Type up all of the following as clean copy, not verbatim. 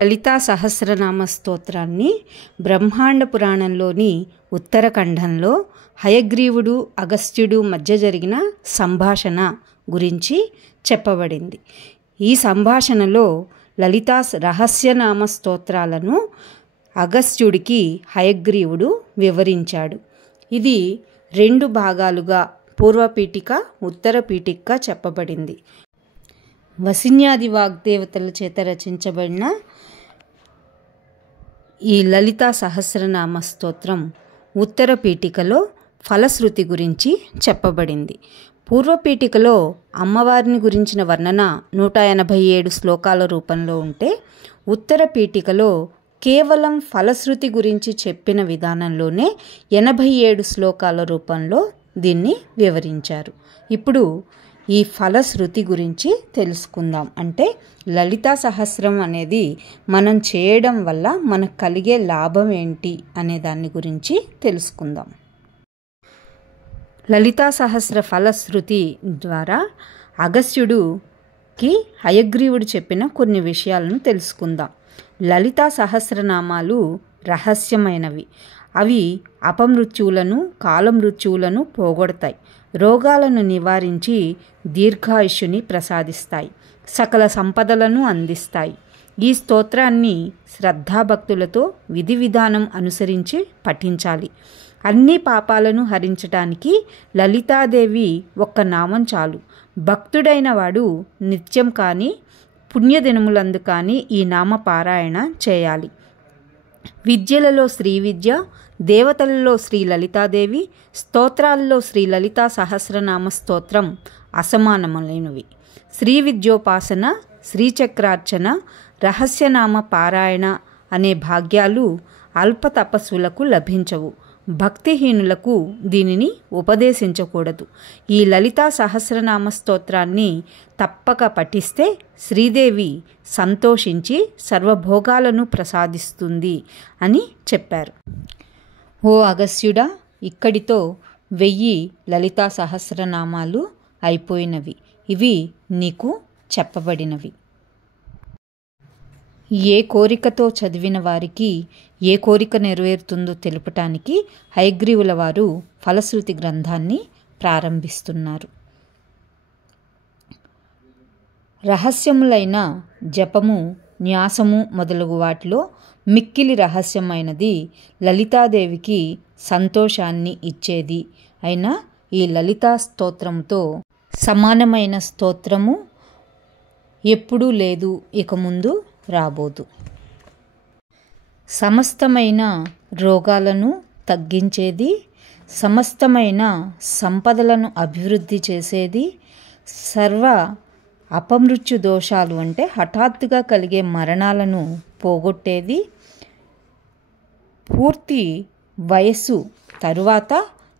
లలితా సహస్రనామ స్తోత్రాన్ని బ్రహ్మాండ పురాణంలోని ఉత్తరఖండంలో హయగ్రీవుడు అగస్త్యుడు మధ్య జరిగిన సంభాషణ గురించి చెప్పబడింది. ఈ సంభాషణలో లలితా రహస్యనామ స్తోత్రాలను అగస్త్యుడికి హయగ్రీవుడు వివరించాడు. ఇది 2 భాగాలుగా పూర్వపీఠిక ఉత్తరపీఠిక చెప్పబడింది. వసిన్యాది వాగ్దేవతల చేత రచించబడిన ఈ లలితా సహస్రనామ స్తోత్రం ఉత్తర పీఠికలో ఫలశ్రుతి గురించి చెప్పబడింది. పూర్వపీఠికలో అమ్మవారిని గురించిన వర్ణన 187 శ్లోకాల రూపంలో ఉంటే, ఉత్తర పీఠికలో కేవలం ఫలశ్రుతి గురించి చెప్పిన విధానంలోనే 87 శ్లోకాల రూపంలో దీన్ని వివరించారు. ఇప్పుడు ఈ ఫలశ్రుతి గురించి తెలుసుకుందాం. అంటే లలితా సహస్రం అనేది మనం చేయడం వల్ల మనకు కలిగే లాభం ఏంటి అనే దాని గురించి తెలుసుకుందాం. లలితా సహస్ర ఫలశ్రుతి ద్వారా అగస్త్యుడికి హయగ్రీవుడు చెప్పిన కొన్ని విషయాలను తెలుసుకుందాం. లలితా సహస్రనామాలు రహస్యమైనవి. అవి అపమృత్యువులను, కాలమృత్యువులను పోగొడతాయి, రోగాలను నివారించి దీర్ఘాయుష్యుని ప్రసాదిస్తాయి, సకల సంపదలను అందిస్తాయి. ఈ స్తోత్రాన్ని శ్రద్ధాభక్తులతో విధి విధానం అనుసరించి పఠించాలి. అన్ని పాపాలను హరించడానికి లలితాదేవి ఒక్క నామం చాలు. భక్తుడైన వాడు నిత్యం కానీ పుణ్యదినములందు కానీ ఈ నామ పారాయణ చేయాలి. విద్యలలో శ్రీ విద్య, దేవతలలో శ్రీ లలితాదేవి, స్తోత్రాలలో శ్రీ లలితా సహస్రనామ స్తోత్రం అసమానములైనవి. శ్రీ విద్యోపాసన, శ్రీచక్రార్చన, రహస్యనామ పారాయణ అనే భాగ్యాలు అల్ప తపస్సులకు లభించవు. భక్తిహీనులకు దీనిని ఉపదేశించకూడదు. ఈ లలితా సహస్రనామ స్తోత్రాన్ని తప్పక పఠిస్తే శ్రీదేవి సంతోషించి సర్వభోగాలను ప్రసాదిస్తుంది అని చెప్పారు. ఓ అగస్త్యుడా, ఇక్కడితో 1000 లలితా సహస్రనామాలు అయిపోయినవి. ఇవి నీకు చెప్పబడినవి. ఏ కోరికతో చదివిన వారికి ఏ కోరిక నెరవేరుతుందో తెలుపటానికి హయగ్రీవుల వారు ఫలశ్రుతి గ్రంథాన్ని ప్రారంభిస్తున్నారు. రహస్యములైన జపము, న్యాసము మొదలగు వాటిలో మిక్కిలి రహస్యమైనది, లలితాదేవికి సంతోషాన్ని ఇచ్చేది అయిన ఈ లలితా స్తోత్రముతో సమానమైన స్తోత్రము ఎప్పుడూ లేదు, ఇక ముందు రాబోదు. సమస్తమైన రోగాలను తగ్గించేది, సమస్తమైన సంపదలను అభివృద్ధి చేసేది, సర్వ అపమృత్యు దోషాలు అంటే హఠాత్తుగా కలిగే మరణాలను పోగొట్టేది, పూర్తి వయస్సు తరువాత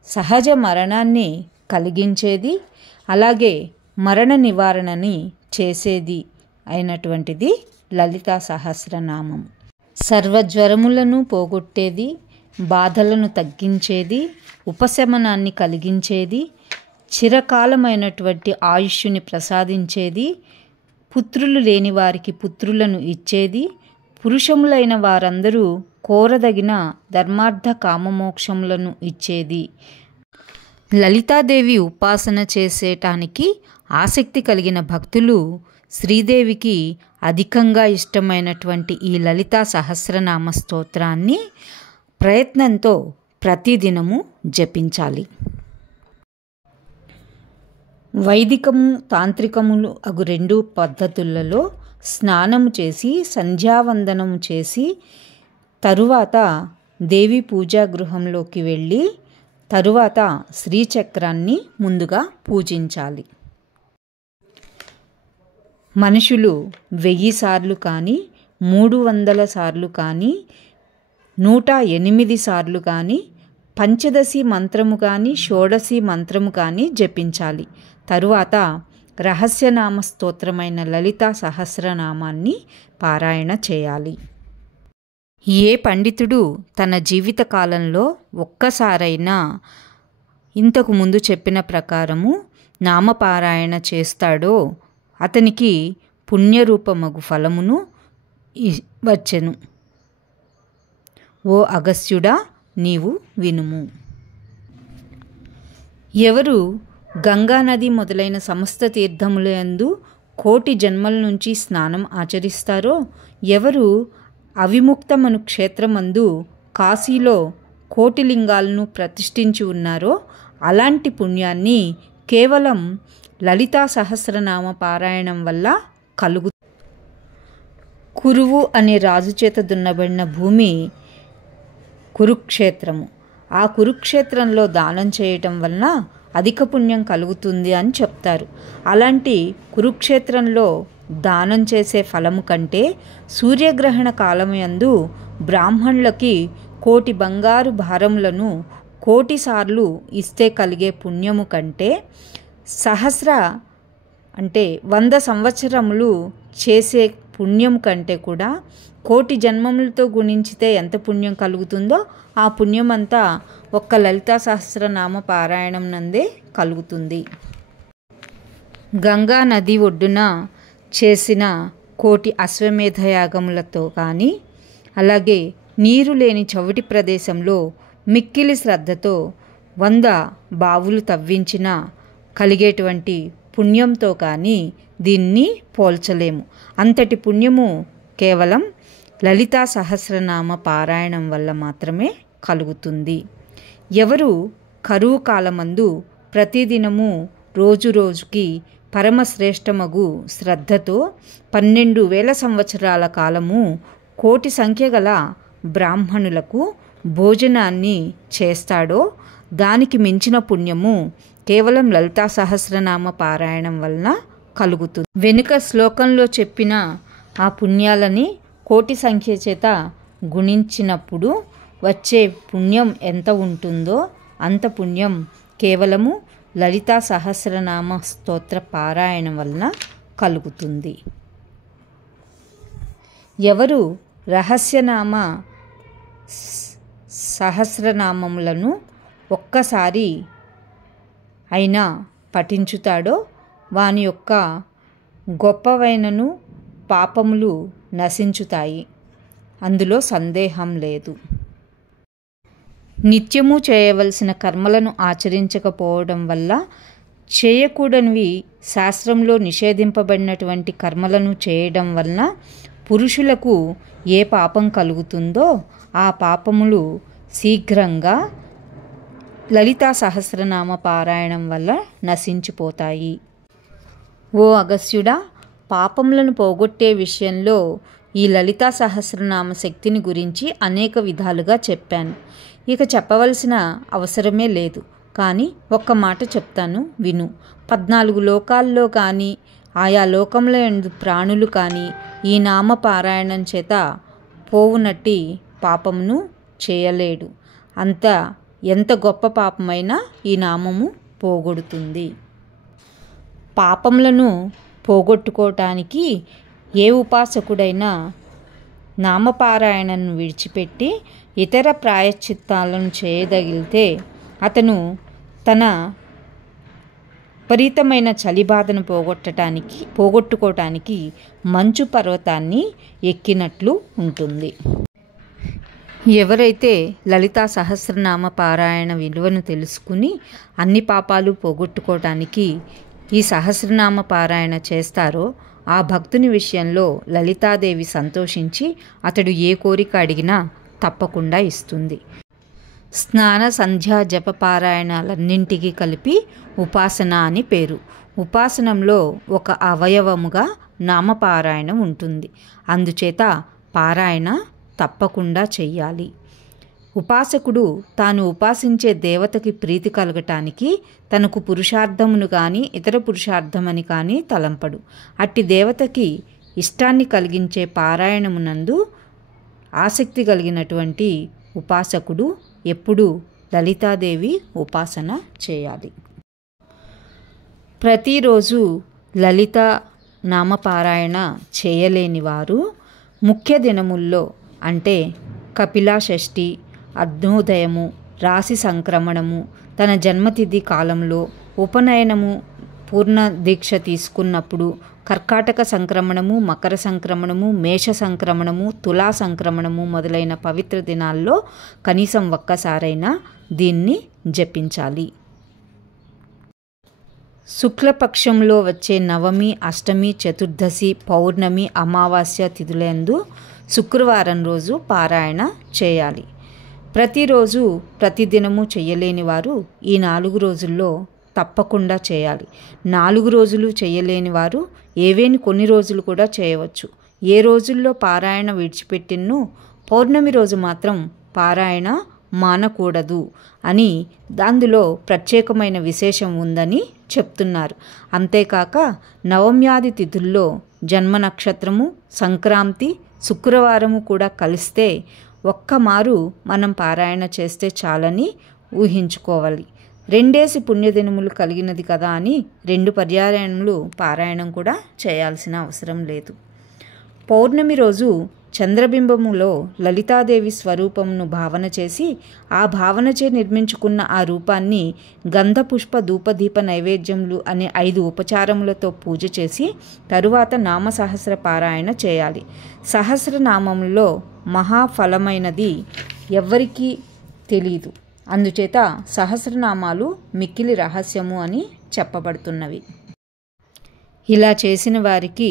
సహజ మరణాన్ని కలిగించేది, అలాగే మరణ నివారణని చేసేది అయినటువంటిది లలితా సహస్రనామం. సర్వజ్వరములను పోగొట్టేది, బాధలను తగ్గించేది, ఉపశమనాన్ని కలిగించేది, చిరకాలమైనటువంటి ఆయుష్యుని ప్రసాదించేది, పుత్రులు లేని వారికి పుత్రులను ఇచ్చేది, పురుషములైన వారందరూ కోరదగిన ధర్మార్థ కామమోక్షములను ఇచ్చేది. లలితాదేవి ఉపాసన చేసేటానికి ఆసక్తి కలిగిన భక్తులు శ్రీదేవికి అధికంగా ఇష్టమైనటువంటి ఈ లలితా సహస్రనామ స్తోత్రాన్ని ప్రయత్నంతో ప్రతిదినము జపించాలి. వైదికము, తాంత్రికములు అగు 2 పద్ధతులలో స్నానము చేసి సంధ్యావందనము చేసి తరువాత దేవి పూజా గృహంలోకి వెళ్ళి తరువాత శ్రీచక్రాన్ని ముందుగా పూజించాలి. మనుషులు 1000 సార్లు కానీ 300 సార్లు కానీ 108 సార్లు కానీ పంచదశి మంత్రము కానీ షోడశి మంత్రము కానీ జపించాలి. తరువాత రహస్యనామ స్తోత్రమైన లలితా సహస్రనామాన్ని పారాయణ చేయాలి. ఏ పండితుడు తన జీవిత కాలంలో ఒక్కసారైనా ఇంతకు ముందు చెప్పిన ప్రకారము నామపారాయణ చేస్తాడో అతనికి పుణ్యరూపమగు ఫలమును వచ్చెను. ఓ అగస్త్యుడా, నీవు వినుము. ఎవరు గంగానది మొదలైన సమస్త తీర్థములందు కోటి జన్మల నుంచి స్నానం ఆచరిస్తారో, ఎవరు అవిముక్తమను క్షేత్రమందు కాశీలో కోటి లింగాలను ప్రతిష్ఠించి ఉన్నారో అలాంటి పుణ్యాన్ని కేవలం లలితా సహస్రనామ పారాయణం వల్ల కలుగు. కురువు అనే రాజు చేత దున్నబడిన భూమి కురుక్షేత్రము. ఆ కురుక్షేత్రంలో దానం చేయటం వలన అధిక పుణ్యం కలుగుతుంది అని చెప్తారు. అలాంటి కురుక్షేత్రంలో దానం చేసే ఫలము కంటే సూర్యగ్రహణ కాలమందు బ్రాహ్మణులకి కోటి బంగారు భారములను కోటి సార్లు ఇస్తే కలిగే పుణ్యము కంటే సహస్ర అంటే 100 సంవత్సరములు చేసే పుణ్యం కంటే కూడా కోటి జన్మములతో గుణించితే ఎంత పుణ్యం కలుగుతుందో ఆ పుణ్యం అంతా ఒక్క లలితా సహస్రనామ పారాయణం నందే కలుగుతుంది. గంగా నది ఒడ్డున చేసిన కోటి అశ్వమేధ యాగములతో కానీ, అలాగే నీరు లేని చవిటి ప్రదేశంలో మిక్కిలి శ్రద్ధతో 100 బావులు తవ్వించిన కలిగేటువంటి పుణ్యంతో కానీ దీన్ని పోల్చలేము. అంతటి పుణ్యము కేవలం లలితా సహస్రనామ పారాయణం వల్ల మాత్రమే కలుగుతుంది. ఎవరు కరువు కాలమందు ప్రతిదినము రోజు రోజుకి పరమశ్రేష్టమగు శ్రద్ధతో 12,000 సంవత్సరాల కాలము కోటి సంఖ్య గల బ్రాహ్మణులకు భోజనాన్ని చేస్తాడో దానికి మించిన పుణ్యము కేవలం లలితా సహస్రనామ పారాయణం వలన కలుగుతుంది. వెనుక శ్లోకంలో చెప్పిన ఆ పుణ్యాలని కోటి సంఖ్య చేత గుణించినప్పుడు వచ్చే పుణ్యం ఎంత ఉంటుందో అంత పుణ్యం కేవలము లలితా సహస్రనామ స్తోత్ర పారాయణం వలన కలుగుతుంది. ఎవరు రహస్యనామ సహస్రనామములను ఒక్కసారి అయినా పఠించుతాడో వాని యొక్క గొప్పవైనను పాపములు నశించుతాయి. అందులో సందేహం లేదు. నిత్యము చేయవలసిన కర్మలను ఆచరించకపోవడం వల్ల చేయకూడనివి శాస్త్రంలో నిషేధింపబడినటువంటి కర్మలను చేయడం వలన పురుషులకు ఏ పాపం కలుగుతుందో ఆ పాపములు శీఘ్రంగా లలితా సహస్రనామ పారాయణం వల్ల నశించిపోతాయి. ఓ అగస్త్యుడా, పాపములను పోగొట్టే విషయంలో ఈ లలితా సహస్రనామ శక్తిని గురించి అనేక విధాలుగా చెప్పాను. ఇక చెప్పవలసిన అవసరమే లేదు. కానీ ఒక్క మాట చెప్తాను, విను. 14 లోకాల్లో కానీ ఆయా లోకంలో ఎందు ప్రాణులు కానీ ఈ నామ పారాయణం చేత పోవునట్టి పాపమును చేయలేడు. ఎంత గొప్ప పాపమైనా ఈ నామము పోగొడుతుంది. పాపములను పోగొట్టుకోవటానికి ఏ ఉపాసకుడైనా నామపారాయణను విడిచిపెట్టి ఇతర ప్రాయశ్చిత్తాలను చేయదగిలితే అతను తన విపరీతమైన చలిబాధను పోగొట్టుకోవటానికి మంచు పర్వతాన్ని ఎక్కినట్లు ఉంటుంది. ఎవరైతే లలితా సహస్రనామ పారాయణ విలువను తెలుసుకుని అన్ని పాపాలు పోగొట్టుకోవటానికి ఈ సహస్రనామ పారాయణ చేస్తారో ఆ భక్తుని విషయంలో లలితాదేవి సంతోషించి అతడు ఏ కోరిక అడిగినా తప్పకుండా ఇస్తుంది. స్నాన సంధ్యా జప పారాయణాలన్నింటికీ కలిపి ఉపాసన అని పేరు. ఉపాసనంలో ఒక అవయవముగా నామపారాయణం ఉంటుంది. అందుచేత పారాయణ తప్పకుండా చెయ్యాలి. ఉపాసకుడు తాను ఉపాసించే దేవతకి ప్రీతి కలగటానికి తనకు పురుషార్థమును కానీ ఇతర పురుషార్థమని కానీ తలంపడు. అట్టి దేవతకి ఇష్టాన్ని కలిగించే పారాయణమునందు ఆసక్తి కలిగినటువంటి ఉపాసకుడు ఎప్పుడూ లలితాదేవి ఉపాసన చేయాలి. ప్రతిరోజు లలిత నామపారాయణ చేయలేని వారు ముఖ్య దినముల్లో అంటే కపిలా షష్ఠి, అగ్నోదయము, రాశి సంక్రమణము, తన జన్మతిథి కాలంలో, ఉపనయనము పూర్ణ దీక్ష తీసుకున్నప్పుడు, కర్కాటక సంక్రమణము, మకర సంక్రమణము, మేష సంక్రమణము, తులా సంక్రమణము మొదలైన పవిత్ర దినాల్లో కనీసం ఒక్కసారైనా దీన్ని జపించాలి. శుక్లపక్షంలో వచ్చే నవమి, అష్టమి, చతుర్దశి, పౌర్ణమి, అమావాస్య తిథులందు శుక్రవారం రోజు పారాయణ చేయాలి. ప్రతిరోజు ప్రతిదినము చేయలేని వారు ఈ 4 రోజుల్లో తప్పకుండా చేయాలి. 4 రోజులు చేయలేని వారు ఏవేని కొన్ని రోజులు కూడా చేయవచ్చు. ఏ రోజుల్లో పారాయణ విడిచిపెట్టినో పౌర్ణమి రోజు మాత్రం పారాయణ మానకూడదు అని అందులో ప్రత్యేకమైన విశేషం ఉందని చెప్తున్నారు. అంతేకాక నవమ్యాది తిథుల్లో జన్మ నక్షత్రము, సంక్రాంతి, శుక్రవారము కూడా కలిస్తే ఒక్కమారు మనం పారాయణ చేస్తే చాలని ఊహించుకోవాలి. 2 పుణ్యదినములు కలిగినది కదా అని 2 పర్యాయములు పారాయణం కూడా చేయాల్సిన అవసరం లేదు. పౌర్ణమి రోజు చంద్రబింబములో లలితాదేవి స్వరూపమును భావన చేసి ఆ భావనచే నిర్మించుకున్న ఆ రూపాన్ని గంధ పుష్ప ధూపదీప నైవేద్యములు అనే 5 ఉపచారములతో పూజ చేసి తరువాత నామసహస్ర పారాయణ చేయాలి. సహస్రనామంలో మహాఫలమైనది ఎవ్వరికీ తెలీదు. అందుచేత సహస్రనామాలు మిక్కిలి రహస్యము అని చెప్పబడుతున్నవి. ఇలా చేసిన వారికి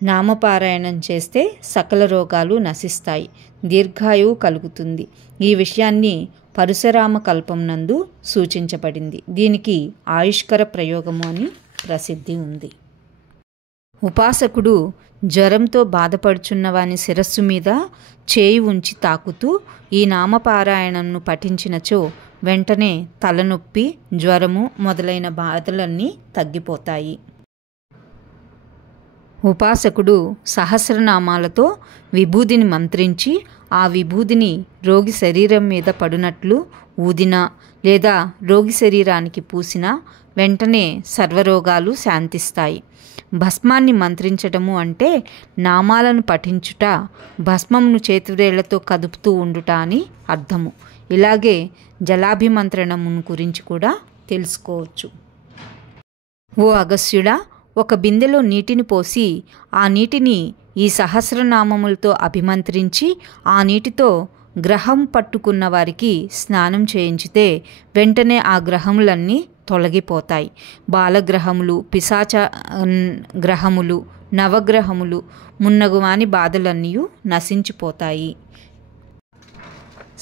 నామపారాయణం చేస్తే సకల రోగాలు నశిస్తాయి, దీర్ఘాయువు కలుగుతుంది. ఈ విషయాన్ని పరశురామ కల్పం నందు సూచించబడింది. దీనికి ఆయుష్కర ప్రయోగము అని ప్రసిద్ధి ఉంది. ఉపాసకుడు జ్వరంతో బాధపడుచున్న వాని శిరస్సు మీద చేయి ఉంచి తాకుతూ ఈ నామపారాయణంను పఠించినచో వెంటనే తలనొప్పి, జ్వరము మొదలైన బాధలన్నీ తగ్గిపోతాయి. ఉపాసకుడు సహస్రనామాలతో విభూదిని మంత్రించి ఆ విభూదిని రోగి శరీరం మీద పడినట్లు ఊదినా లేదా రోగి శరీరానికి పూసినా వెంటనే సర్వరోగాలు శాంతిస్తాయి. భస్మాన్ని మంత్రించటము అంటే నామాలను పఠించుట, భస్మమును చేతివేళ్లతో కదుపుతూ ఉండుట అని అర్థము. ఇలాగే జలాభిమంత్రణమును గురించి కూడా తెలుసుకోవచ్చు. ఓ అగస్త్యుడా, ఒక బిందెలో నీటిని పోసి ఆ నీటిని ఈ సహస్రనామములతో అభిమంత్రించి ఆ నీటితో గ్రహం పట్టుకున్న వారికి స్నానం చేయించితే వెంటనే ఆ గ్రహములన్నీ తొలగిపోతాయి. బాలగ్రహములు, పిశాచ గ్రహములు, నవగ్రహములు మున్నగువాని బాధలన్నీ నశించిపోతాయి.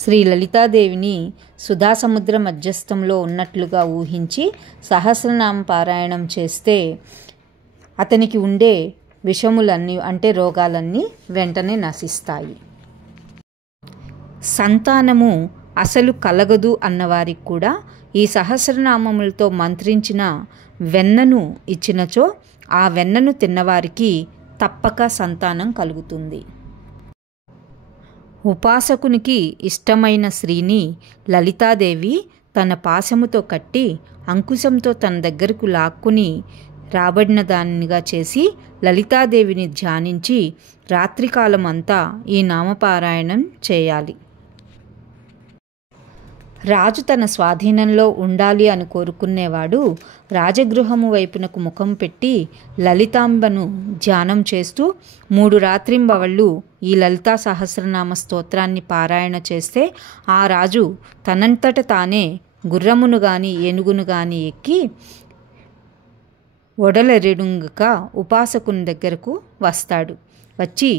శ్రీ లలితాదేవిని సుధాసముద్ర మధ్యస్థంలో ఉన్నట్లుగా ఊహించి సహస్రనామ పారాయణం చేస్తే అతనికి ఉండే విషములన్నీ అంటే రోగాలన్నీ వెంటనే నశిస్తాయి. సంతానము అసలు కలగదు అన్నవారికి కూడా ఈ సహస్రనామములతో మంత్రించిన వెన్నను ఇచ్చినచో ఆ వెన్నను తిన్నవారికి తప్పక సంతానం కలుగుతుంది. ఉపాసకునికి ఇష్టమైన స్త్రీని లలితాదేవి తన పాశముతో కట్టి అంకుశంతో తన దగ్గరకు లాక్కుని రాబడిన దానిగా చేసి లలితాదేవిని ధ్యానించి రాత్రికాలం అంతా ఈ నామపారాయణం చేయాలి. రాజు తన స్వాధీనంలో ఉండాలి అని కోరుకునేవాడు రాజగృహము వైపునకు ముఖం పెట్టి లలితాంబను ధ్యానం చేస్తూ 3 రాత్రింబవళ్ళు ఈ లలితా సహస్రనామ స్తోత్రాన్ని పారాయణ చేస్తే ఆ రాజు తనంతట తానే గుర్రమును గాని ఏనుగును గాని ఎక్కి ఒడలెరెడుంగక ఉపాసకుని దగ్గరకు వస్తాడు. వచ్చి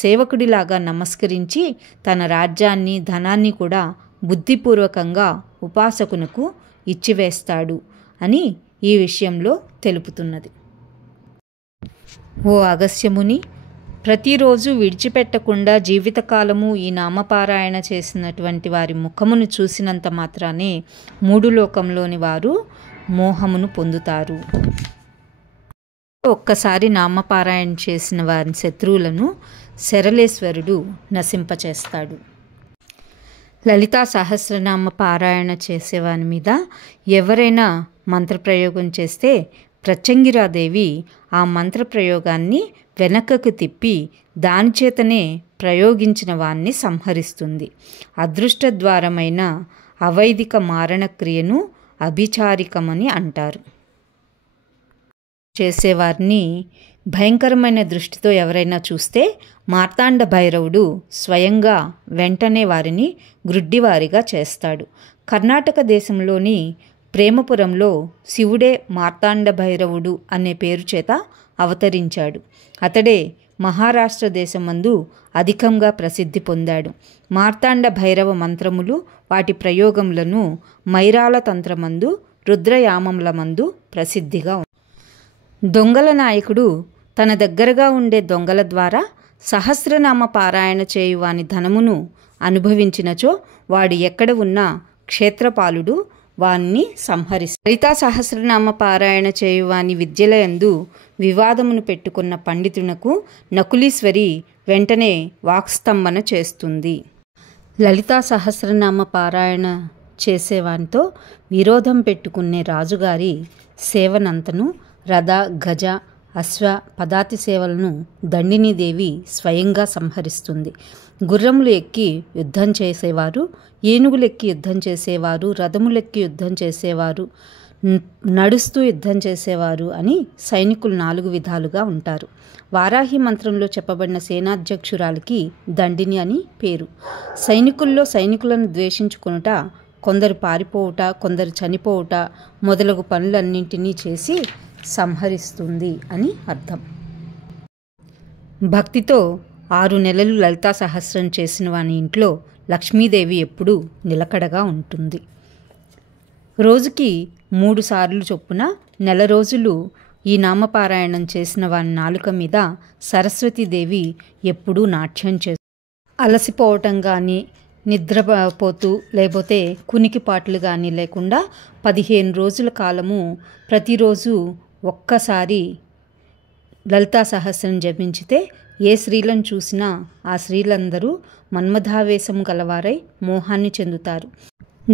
సేవకుడిలాగా నమస్కరించి తన రాజ్యాన్ని ధనాన్ని కూడా బుద్ధిపూర్వకంగా ఉపాసకునకు ఇచ్చివేస్తాడు అని ఈ విషయంలో తెలుపుతున్నది. ఓ అగస్త్యముని, ప్రతిరోజు విడిచిపెట్టకుండా జీవితకాలము ఈ నామపారాయణ చేసినటువంటి వారి ముఖమును చూసినంత మాత్రానే 3 లోకంలోని వారు మోహమును పొందుతారు. ఒక్కసారి నామపారాయణ చేసిన వారి శత్రువులను శరళేశ్వరుడు నశింపచేస్తాడు. లలితా సహస్రనామ పారాయణ చేసేవాని మీద ఎవరైనా మంత్రప్రయోగం చేస్తే ప్రత్యంగిరాదేవి ఆ మంత్రప్రయోగాన్ని వెనకకు తిప్పి దానిచేతనే ప్రయోగించిన వాన్ని సంహరిస్తుంది. అదృష్టద్వారమైన అవైదిక మారణక్రియను అభిచారికమని అంటారు. చేసేవారిని భయంకరమైన దృష్టితో ఎవరైనా చూస్తే మార్తాండ భైరవుడు స్వయంగా వెంటనే వారిని గ్రుడ్డివారిగా చేస్తాడు. కర్ణాటక దేశంలోని ప్రేమపురంలో శివుడే మార్తాండ భైరవుడు అనే పేరు చేత అవతరించాడు. అతడే మహారాష్ట్ర దేశమందు అధికంగా ప్రసిద్ధి పొందాడు. మార్తాండ భైరవ మంత్రములు వాటి ప్రయోగములను మైరాల తంత్రమందు రుద్రయామముల మందు ప్రసిద్ధిగా ఉంది. దొంగల నాయకుడు తన దగ్గరగా ఉండే దొంగల ద్వారా సహస్రనామ పారాయణ చేయువాని ధనమును అనుభవించినచో వాడు ఎక్కడ ఉన్నా క్షేత్రపాలుడు వాణ్ణి సంహరిస్తాడు. లలితా సహస్రనామ పారాయణ చేయువాని విద్యలయందు వివాదమును పెట్టుకున్న పండితునకు నకులీశ్వరి వెంటనే వాక్స్తంభన చేస్తుంది. లలితా సహస్రనామ పారాయణ చేసేవానితో విరోధం పెట్టుకునే రాజుగారి సేవనంతను రథ, గజ, అశ్వ, పదాతి సేవలను దండినీదేవి స్వయంగా సంహరిస్తుంది. గుర్రములు ఎక్కి యుద్ధం చేసేవారు, ఏనుగులెక్కి యుద్ధం చేసేవారు, రథములెక్కి యుద్ధం చేసేవారు, నడుస్తూ యుద్ధం చేసేవారు అని సైనికులు 4 విధాలుగా ఉంటారు. వారాహి మంత్రంలో చెప్పబడిన సేనాధ్యక్షురాలికి దండిని అని పేరు. సైనికుల్లో సైనికులను ద్వేషించుకొనుట, కొందరు పారిపోవుట, కొందరు చనిపోవుట మొదలగు పనులన్నింటినీ చేసి సంహరిస్తుంది అని అర్థం. భక్తితో 6 నెలలు లలితా సహస్రం చేసిన వాని ఇంట్లో లక్ష్మీదేవి ఎప్పుడూ నిలకడగా ఉంటుంది. రోజుకి 3 సార్లు చొప్పున నెల రోజులు ఈ నామపారాయణం చేసిన వాని నాలుక మీద సరస్వతీదేవి ఎప్పుడూ నాట్యం చేస్తుంది. అలసిపోవటం కానీ, నిద్రపోతూ లేకపోతే కునికిపాట్లు కానీ లేకుండా 15 రోజుల కాలము ప్రతిరోజు ఒక్కసారి లలితా సహస్రం జపించితే ఏ స్త్రీలను చూసినా ఆ స్త్రీలందరూ మన్మథావేశం గలవారై మోహాన్ని చెందుతారు.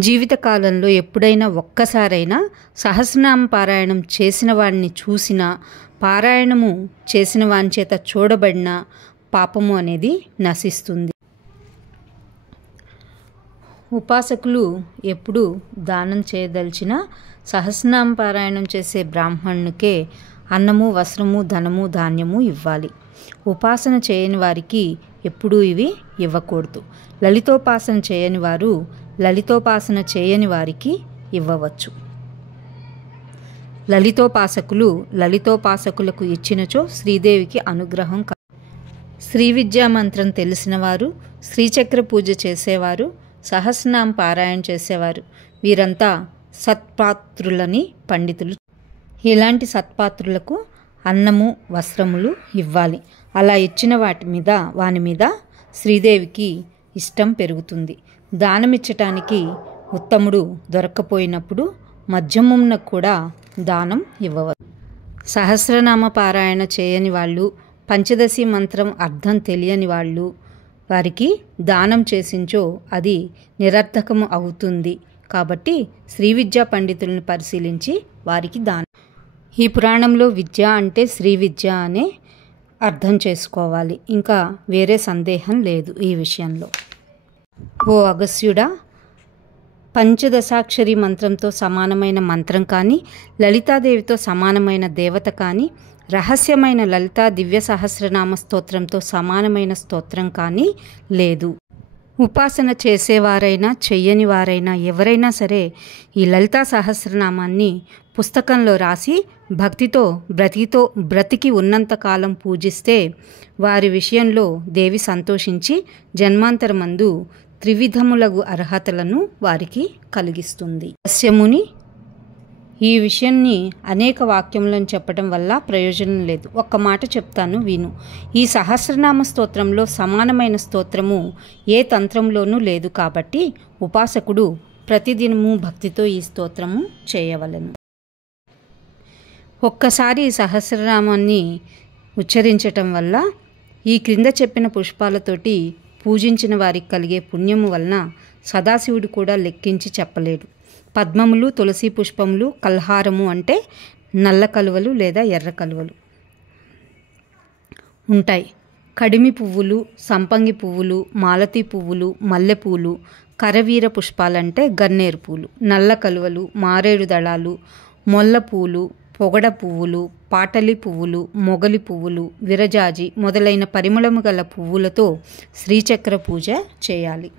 జీవితకాలంలో ఎప్పుడైనా ఒక్కసారైనా సహస్రనామ పారాయణం చేసిన వాడిని చూసినా, పారాయణము చేసిన వాని చేత చూడబడిన పాపము అనేది నశిస్తుంది. ఉపాసకులు ఎప్పుడు దానం చేయదలిచిన సహస్రనామ పారాయణం చేసే బ్రాహ్మణునికే అన్నము, వస్త్రము, ధనము, ధాన్యము ఇవ్వాలి. ఉపాసన చేయని వారికి ఎప్పుడూ ఇవి ఇవ్వకూడదు. లలితోపాసన చేయని వారు లలితోపాసన చేయని వారికి ఇవ్వవచ్చు. లలితోపాసకులు లలితోపాసకులకు ఇచ్చినచో శ్రీదేవికి అనుగ్రహం. శ్రీ విద్యా మంత్రం తెలిసిన వారు, శ్రీచక్ర పూజ చేసేవారు, సహస్రనామ పారాయణ చేసేవారు వీరంతా సత్పాత్రులని పండితులు. ఇలాంటి సత్పాత్రులకు అన్నము, వస్త్రములు ఇవ్వాలి. అలా ఇచ్చిన వాని మీద శ్రీదేవికి ఇష్టం పెరుగుతుంది. దానమిచ్చటానికి ఉత్తముడు దొరక్కపోయినప్పుడు మధ్యమునకు కూడా దానం ఇవ్వవచ్చు. సహస్రనామ పారాయణ చేయని వాళ్ళు, పంచదశి మంత్రం అర్థం తెలియని వాళ్ళు వారికి దానం చేసించో అది నిరర్థకము అవుతుంది. కాబట్టి శ్రీ విద్యా పండితులను పరిశీలించి వారికి దానం. ఈ పురాణంలో విద్య అంటే శ్రీ విద్య అనే అర్థం చేసుకోవాలి. ఇంకా వేరే సందేహం లేదు ఈ విషయంలో. ఓ అగస్త్యుడా, పంచదశాక్షరి మంత్రంతో సమానమైన మంత్రం కానీ, లలితాదేవితో సమానమైన దేవత కానీ, రహస్యమైన లలితా దివ్య సహస్రనామ స్తోత్రంతో సమానమైన స్తోత్రం కానీ లేదు. ఉపాసన చేసేవారైనా చెయ్యని వారైనా ఎవరైనా సరే ఈ లలితా సహస్రనామాన్ని పుస్తకంలో రాసి భక్తితో బ్రతికి ఉన్నంతకాలం పూజిస్తే వారి విషయంలో దేవి సంతోషించి జన్మాంతరమందు త్రివిధములగు అర్హతలను వారికి కలిగిస్తుంది. అస్యముని ఈ విషయాన్ని అనేక వాక్యములను చెప్పడం వల్ల ప్రయోజనం లేదు. ఒక్క మాట చెప్తాను విను. ఈ సహస్రనామ స్తోత్రంలో సమానమైన స్తోత్రము ఏ తంత్రంలోనూ లేదు. కాబట్టి ఉపాసకుడు ప్రతిదినము భక్తితో ఈ స్తోత్రము చేయవలెను. ఒక్కసారి ఈ సహస్రనామాన్ని ఉచ్చరించటం వల్ల ఈ క్రింద చెప్పిన పుష్పాలతోటి పూజించిన వారికి కలిగే పుణ్యము వలన సదాశివుడు కూడా లెక్కించి చెప్పలేడు. పద్మములు, తులసి పుష్పములు, కల్హారము అంటే నల్ల కలువలు లేదా ఎర్ర కలువలు ఉంటాయి. కడిమి పువ్వులు, సంపంగి పువ్వులు, మాలతీ పువ్వులు, మల్లెపూలు, కరవీర పుష్పాలంటే గన్నేరు పూలు, నల్ల కలువలు, మారేడు దళాలు, మొల్ల పూలు, పొగడ పువ్వులు, పాటలి పువ్వులు, మొగలి పువ్వులు, విరజాజి మొదలైన పరిమళము గల పువ్వులతో శ్రీచక్ర పూజ చేయాలి.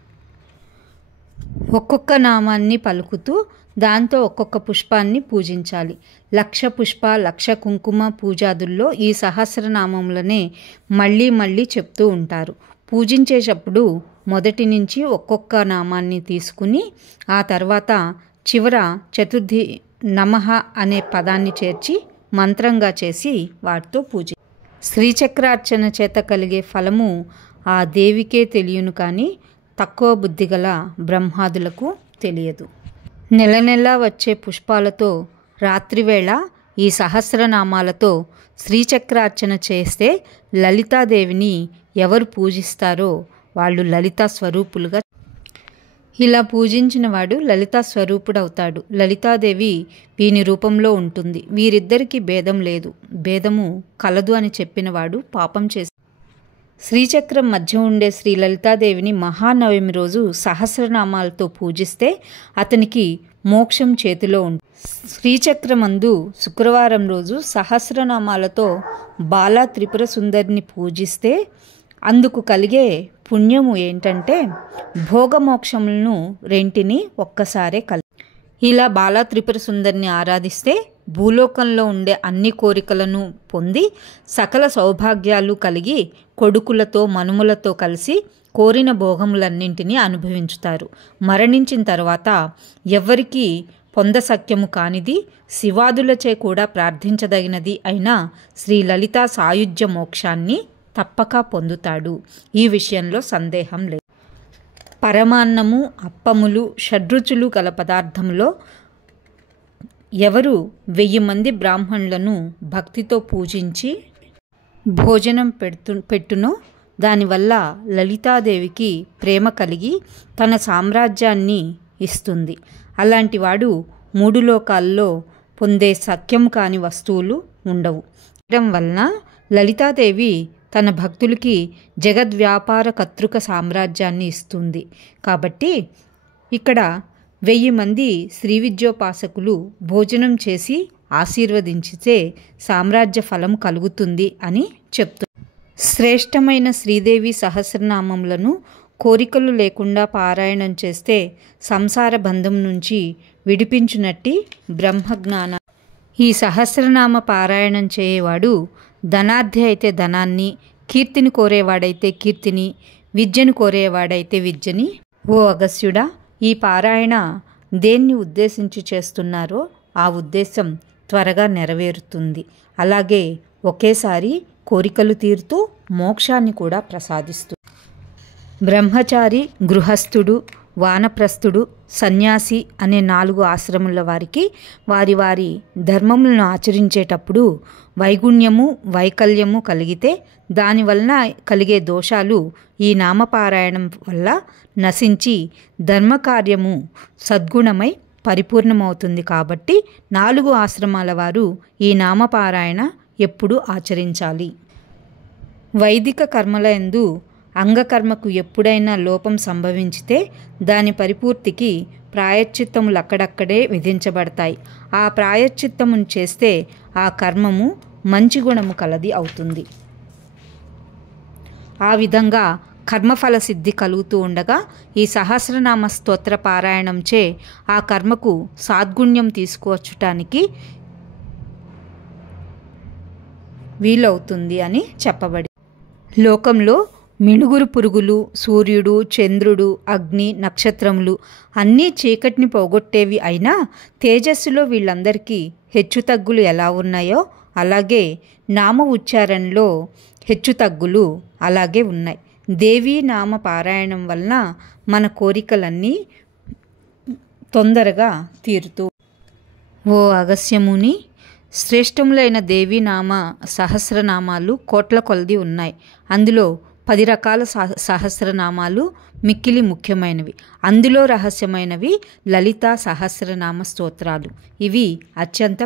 ఒక్కొక్క నామాన్ని పలుకుతూ దాంతో ఒక్కొక్క పుష్పాన్ని పూజించాలి. లక్ష పుష్ప, లక్ష కుంకుమ పూజాదుల్లో ఈ సహస్రనామములనే మళ్ళీ మళ్ళీ చెప్తూ ఉంటారు. పూజించేటప్పుడు మొదటి నుంచి ఒక్కొక్క నామాన్ని తీసుకుని ఆ తర్వాత చివర చతుర్థి నమః అనే పదాన్ని చేర్చి మంత్రంగా చేసి వాటితో పూజ. శ్రీచక్రార్చన చేత కలిగే ఫలము ఆ దేవికే తెలియను కానీ తక్కువ బుద్ధి గల బ్రహ్మాదులకు తెలియదు. నెల నెల వచ్చే పుష్పాలతో రాత్రివేళ ఈ సహస్రనామాలతో శ్రీచక్రార్చన చేస్తే లలితాదేవిని ఎవరు పూజిస్తారో వాళ్ళు లలితా స్వరూపులుగా. ఇలా పూజించిన వాడు లలితా స్వరూపుడవుతాడు. లలితాదేవి వీని రూపంలో ఉంటుంది. వీరిద్దరికీ భేదం లేదు, భేదము కలదు అని చెప్పినవాడు పాపం చేసి. శ్రీచక్రం మధ్య ఉండే శ్రీ లలితాదేవిని మహానవమి రోజు సహస్రనామాలతో పూజిస్తే అతనికి మోక్షం చేతిలో ఉంటుంది. శ్రీచక్రమందు శుక్రవారం రోజు సహస్రనామాలతో బాలా త్రిపుర సుందరిని పూజిస్తే అందుకు కలిగే పుణ్యము ఏంటంటే భోగమోక్షములను రెంటిని ఒక్కసారే ఇలా బాలా త్రిపుర సుందరిని ఆరాధిస్తే భూలోకంలో ఉండే అన్ని కోరికలను పొంది సకల సౌభాగ్యాలు కలిగి కొడుకులతో మనుములతో కలిసి కోరిన భోగములన్నింటినీ అనుభవించుతారు. మరణించిన తర్వాత ఎవ్వరికీ పొందసఖ్యము కానిది శివాదులచే కూడా ప్రార్థించదగినది అయిన శ్రీ లలితా సాయుజ్య మోక్షాన్ని తప్పక పొందుతాడు. ఈ విషయంలో సందేహం లేదు. పరమాన్నము, అప్పములు, షడ్రుచులు గల పదార్థంలో ఎవరు 1000 మంది బ్రాహ్మణులను భక్తితో పూజించి భోజనం పెట్టునో దానివల్ల లలితాదేవికి ప్రేమ కలిగి తన సామ్రాజ్యాన్ని ఇస్తుంది. అలాంటి వాడు 3 లోకాల్లో పొందే సఖ్యం కాని వస్తువులు ఉండవు. వలన లలితాదేవి తన భక్తులకి జగద్వ్యాపార కర్తృక సామ్రాజ్యాన్ని ఇస్తుంది. కాబట్టి ఇక్కడ 1000 మంది శ్రీ విద్యోపాసకులు భోజనం చేసి ఆశీర్వదించితే సామ్రాజ్య ఫలం కలుగుతుంది అని చెప్తుంది. శ్రేష్టమైన శ్రీదేవి సహస్రనామములను కోరికలు లేకుండా పారాయణం చేస్తే సంసార బంధం నుంచి విడిపించునట్టి బ్రహ్మజ్ఞాన. ఈ సహస్రనామ పారాయణం చేయవాడు ధనార్థి అయితే ధనాన్ని, కీర్తిని కోరేవాడైతే కీర్తిని, విద్యను కోరేవాడైతే విద్యని. ఓ అగస్త్యుడా, ఈ పారాయణ దేన్ని ఉద్దేశించి చేస్తున్నారో ఆ ఉద్దేశం త్వరగా నెరవేరుతుంది. అలాగే ఒకేసారి కోరికలు తీరుతూ మోక్షాన్ని కూడా ప్రసాదిస్తుంది. బ్రహ్మచారి, గృహస్థుడు, వానప్రస్థుడు, సన్యాసి అనే 4 ఆశ్రముల వారికి వారి వారి ధర్మములను ఆచరించేటప్పుడు వైగుణ్యము, వైకల్యము కలిగితే దానివలన కలిగే దోషాలు ఈ నామపారాయణం వల్ల నశించి ధర్మకార్యము సద్గుణమై పరిపూర్ణమవుతుంది. కాబట్టి 4 ఆశ్రమాల వారు ఈ నామపారాయణ ఎప్పుడూ ఆచరించాలి. వైదిక కర్మల యందు అంగకర్మకు ఎప్పుడైనా లోపం సంభవించితే దాని పరిపూర్తికి ప్రాయశ్చిత్తములు అక్కడక్కడే విధించబడతాయి. ఆ ప్రాయశ్చిత్తమును చేస్తే ఆ కర్మము మంచి గుణము కలది అవుతుంది. ఆ విధంగా కర్మఫల సిద్ధి కలుగుతూ ఉండగా ఈ సహస్రనామ స్తోత్ర పారాయణంచే ఆ కర్మకు సాద్గుణ్యం తీసుకువచ్చటానికి వీలవుతుంది అని చెప్పబడి. లోకంలో మిణుగురు పురుగులు, సూర్యుడు, చంద్రుడు, అగ్ని, నక్షత్రములు అన్నీ చీకటిని పోగొట్టేవి అయినా తేజస్సులో వీళ్ళందరికీ హెచ్చుతగ్గులు ఎలా ఉన్నాయో అలాగే నామ ఉచ్చారణలో హెచ్చుతగ్గులు అలాగే ఉన్నాయి. దేవీ నామ పారాయణం వలన మన కోరికలన్నీ తొందరగా తీరుతూ. ఓ అగస్త్యముని, శ్రేష్టములైన దేవీనామ సహస్రనామాలు కోట్ల కొలది ఉన్నాయి. అందులో 10 రకాల సహస్రనామాలు మిక్కిలి ముఖ్యమైనవి. అందులో రహస్యమైనవి లలితా సహస్రనామ స్తోత్రాలు. ఇవి అత్యంత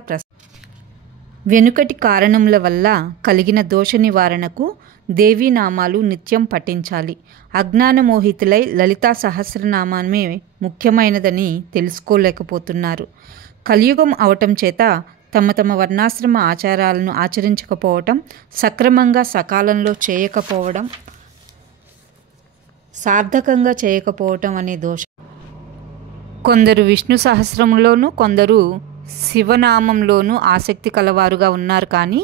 వెనుకటి కారణముల వల్ల కలిగిన దోష నివారణకు దేవీనామాలు నిత్యం పఠించాలి. అజ్ఞానమోహితులై లలితా సహస్రనామమే ముఖ్యమైనదని తెలుసుకోలేకపోతున్నారు. కలియుగం అవటం చేత తమ తమ వర్ణాశ్రమ ఆచారాలను ఆచరించకపోవటం, సక్రమంగా సకాలంలో చేయకపోవడం, సార్థకంగా చేయకపోవటం అనే దోషం. కొందరు విష్ణు సహస్రంలోనూ కొందరు శివనామంలోనూ ఆసక్తి కలవారుగా ఉన్నారు, కానీ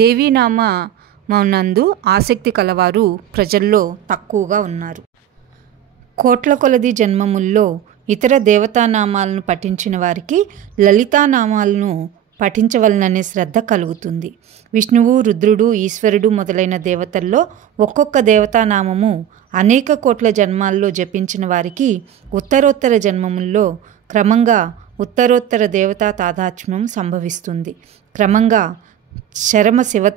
దేవీనామనందు ఆసక్తి కలవారు ప్రజల్లో తక్కువగా ఉన్నారు. కోట్ల కొలది జన్మముల్లో ఇతర దేవతానామాలను పఠించిన వారికి లలితానామాలను పఠించవలననే శ్రద్ధ కలుగుతుంది. విష్ణువు, రుద్రుడు, ఈశ్వరుడు మొదలైన దేవతల్లో ఒక్కొక్క దేవతానామము అనేక కోట్ల జన్మాల్లో జపించిన వారికి ఉత్తరోత్తర జన్మముల్లో క్రమంగా ఉత్తరోత్తర దేవతా తాదాత్మ్యం సంభవిస్తుంది. క్రమంగా చరమ శివ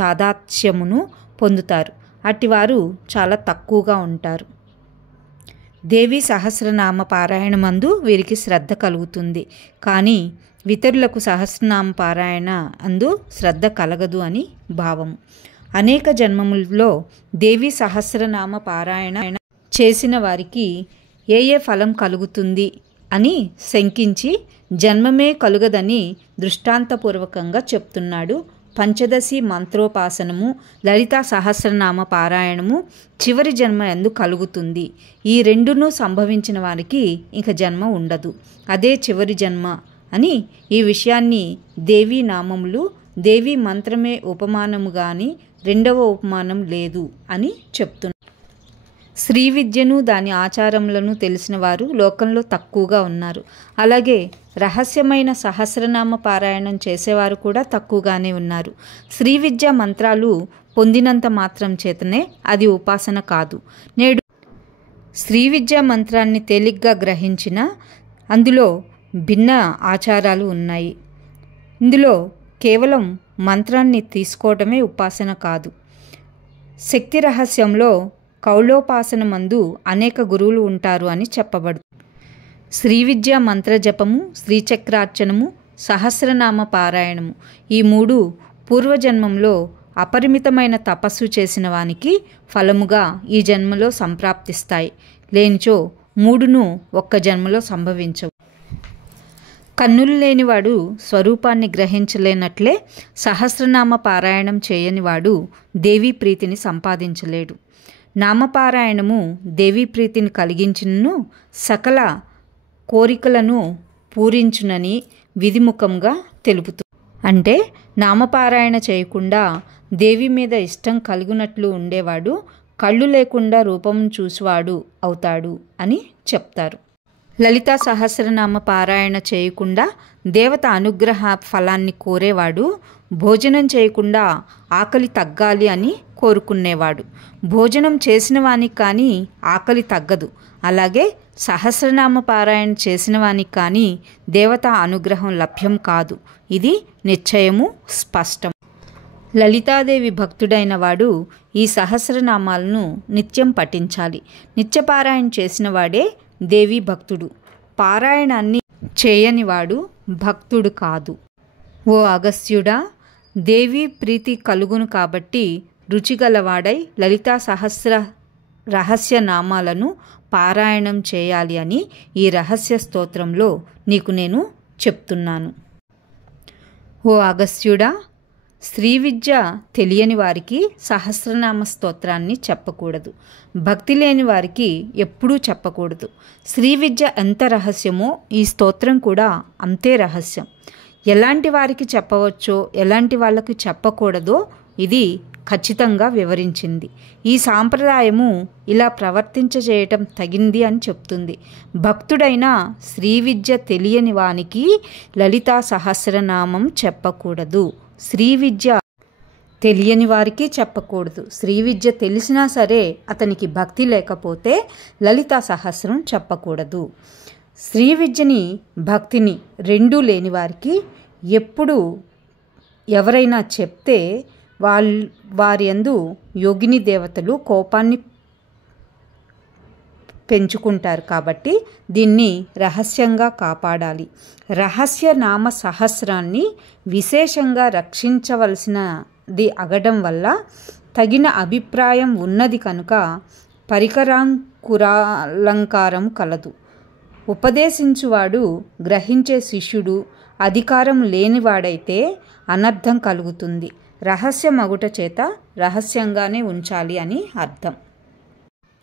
తాదాత్మ్యమును పొందుతారు. అట్టివారు చాలా తక్కువగా ఉంటారు. దేవి సహస్రనామ పారాయణమందు వీరికి శ్రద్ధ కలుగుతుంది, కానీ ఇతరులకు సహస్రనామ పారాయణ అందు శ్రద్ధ కలగదు అని భావము. అనేక జన్మములలో దేవి సహస్రనామ పారాయణ చేసిన వారికి ఏ ఫలం కలుగుతుంది అని శంకించి జన్మమే కలుగదని దృష్టాంతపూర్వకంగా చెప్తున్నాడు. పంచదశి మంత్రోపాసనము, లలితా సహస్రనామ పారాయణము చివరి జన్మ ఎందు కలుగుతుంది. ఈ రెండును సంభవించిన వారికి ఇక జన్మ ఉండదు, అదే చివరి జన్మ అని ఈ విషయాన్ని దేవీ నామములు, దేవీ మంత్రమే ఉపమానము గాని రెండవ ఉపమానం లేదు అని చెప్తున్నారు. శ్రీ విద్యను దాని ఆచారములను తెలిసిన వారు లోకంలో తక్కువగా ఉన్నారు. అలాగే రహస్యమైన సహస్రనామ పారాయణం చేసేవారు కూడా తక్కువగానే ఉన్నారు. శ్రీ విద్య మంత్రాలు పొందినంత మాత్రం చేతనే అది ఉపాసన కాదు. నేడు శ్రీ విద్యా మంత్రాన్ని తేలిగ్గా గ్రహించిన అందులో భిన్న ఆచారాలు ఉన్నాయి. ఇందులో కేవలం మంత్రాన్ని తీసుకోవడమే ఉపాసన కాదు. శక్తి రహస్యంలో కౌలోపాసన మందు అనేక గురువులు ఉంటారు అని చెప్పబడు. శ్రీ విద్యా మంత్రజపము, శ్రీచక్రార్చనము, సహస్రనామ పారాయణము ఈ మూడు పూర్వజన్మంలో అపరిమితమైన తపస్సు చేసిన వానికి ఫలముగా ఈ జన్మలో సంప్రాప్తిస్తాయి. లేనిచో మూడును ఒక్క జన్మలో సంభవించవు. కన్నులు లేనివాడు స్వరూపాన్ని గ్రహించలేనట్లే సహస్రనామ పారాయణం చేయనివాడు దేవీ ప్రీతిని సంపాదించలేడు. నామపారాయణము దేవీ ప్రీతిని కలిగించును, సకల కోరికలను పూరించునని విధిముఖంగా తెలుపుతుంది. అంటే నామపారాయణ చేయకుండా దేవి మీద ఇష్టం కలుగునట్లు ఉండేవాడు కళ్ళు లేకుండా రూపం చూసివాడు అవుతాడు అని చెప్తారు. లలితా సహస్రనామ పారాయణ చేయకుండా దేవత అనుగ్రహ ఫలాన్ని కోరేవాడు భోజనం చేయకుండా ఆకలి తగ్గాలి అని కోరుకునేవాడు. భోజనం చేసిన వానికి కానీ ఆకలి తగ్గదు. అలాగే సహస్రనామ పారాయణ చేసిన వానికి కానీ దేవత అనుగ్రహం లభ్యం కాదు. ఇది నిశ్చయము, స్పష్టం. లలితాదేవి భక్తుడైన వాడు ఈ సహస్రనామాలను నిత్యం పఠించాలి. నిత్యపారాయణ చేసిన వాడే దేవి భక్తుడు. పారాయణాన్ని చేయనివాడు భక్తుడు కాదు. ఓ అగస్త్యుడా, దేవి ప్రీతి కలుగును కాబట్టి రుచిగలవాడై లలితా సహస్ర రహస్య నామాలను పారాయణం చేయాలి అని ఈ రహస్య స్తోత్రంలో నీకు నేను చెప్తున్నాను. ఓ అగస్త్యుడా, శ్రీ విద్య తెలియని వారికి సహస్రనామ స్తోత్రాన్ని చెప్పకూడదు. భక్తి లేని వారికి ఎప్పుడూ చెప్పకూడదు. శ్రీ విద్య ఎంత రహస్యమో ఈ స్తోత్రం కూడా అంతే రహస్యం. ఎలాంటి వారికి చెప్పవచ్చో ఎలాంటి వాళ్ళకి చెప్పకూడదో ఇది ఖచ్చితంగా వివరించింది. ఈ సాంప్రదాయము ఇలా ప్రవర్తించజేయటం తగింది అని చెప్తుంది. భక్తుడైన శ్రీ విద్య తెలియని వానికి లలితా సహస్రనామం చెప్పకూడదు. శ్రీ విద్య తెలియని వారికి చెప్పకూడదు. శ్రీ విద్య తెలిసినా సరే అతనికి భక్తి లేకపోతే లలితా సహస్రం చెప్పకూడదు. శ్రీ విద్యని భక్తిని రెండూ లేని వారికి ఎప్పుడు ఎవరైనా చెప్తే వారి యందు యోగిని దేవతలు కోపాన్ని పెంచుకుంటారు. కాబట్టి దీన్ని రహస్యంగా కాపాడాలి. రహస్య నామ సహస్రాన్ని విశేషంగా రక్షించవలసినది అగడం వల్ల తగిన అభిప్రాయం ఉన్నది కనుక పరికరాంకురాలంకారం కలదు. ఉపదేశించువాడు గ్రహించే శిష్యుడు అధికారం లేనివాడైతే అనర్థం కలుగుతుంది. రహస్యమగుట చేత రహస్యంగానే ఉంచాలి అని అర్థం.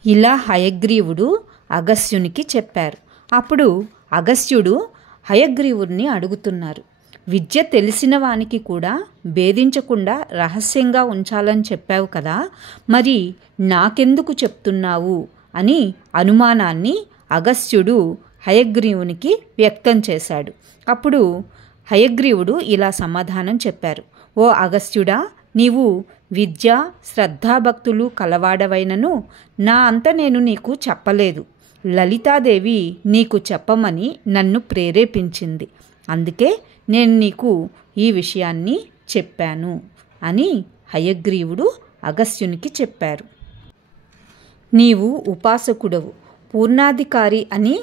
ఇలా హయగ్రీవుడు అగస్త్యునికి చెప్పారు. అప్పుడు అగస్త్యుడు హయగ్రీవుడిని అడుగుతున్నారు, విద్య తెలిసిన వానికి కూడా భేదించకుండా రహస్యంగా ఉంచాలని చెప్పావు కదా, మరి నాకెందుకు చెప్తున్నావు అని అనుమానాన్ని అగస్త్యుడు హయగ్రీవునికి వ్యక్తం చేశాడు. అప్పుడు హయగ్రీవుడు ఇలా సమాధానం చెప్పారు, ఓ అగస్త్యుడా, నీవు విద్య శ్రద్ధాభక్తులు కలవాడవైనను నా అంత నేను నీకు చెప్పలేదు. లలితాదేవి నీకు చెప్పమని నన్ను ప్రేరేపించింది. అందుకే నేను నీకు ఈ విషయాన్ని చెప్పాను అని హయగ్రీవుడు అగస్త్యునికి చెప్పారు. నీవు ఉపాసకుడవు, పూర్ణాధికారి అని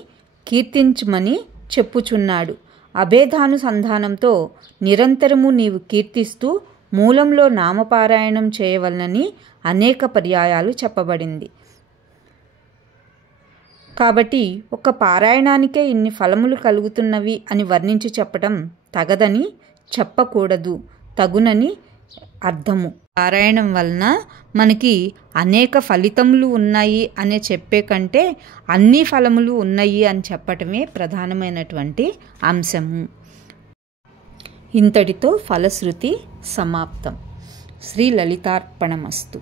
కీర్తించమని చెప్పుచున్నాడు. అభేదానుసంధానంతో నిరంతరము నీవు కీర్తిస్తూ మూలంలో నామపారాయణం చేయవలనని అనేక పర్యాయాలు చెప్పబడింది. కాబట్టి ఒక పారాయణానికే ఇన్ని ఫలములు కలుగుతున్నవి అని వర్ణించి చెప్పటం తగదని చెప్పకూడదు, తగునని అర్థము. పారాయణం వలన మనకి అనేక ఫలితములు ఉన్నాయి అనే చెప్పే కంటే అన్ని ఫలములు ఉన్నాయి అని చెప్పటమే ప్రధానమైనటువంటి అంశము. ఇంతటితో ఫలశ్రుతి సమాప్తం. శ్రీ లలితార్పణమస్తు.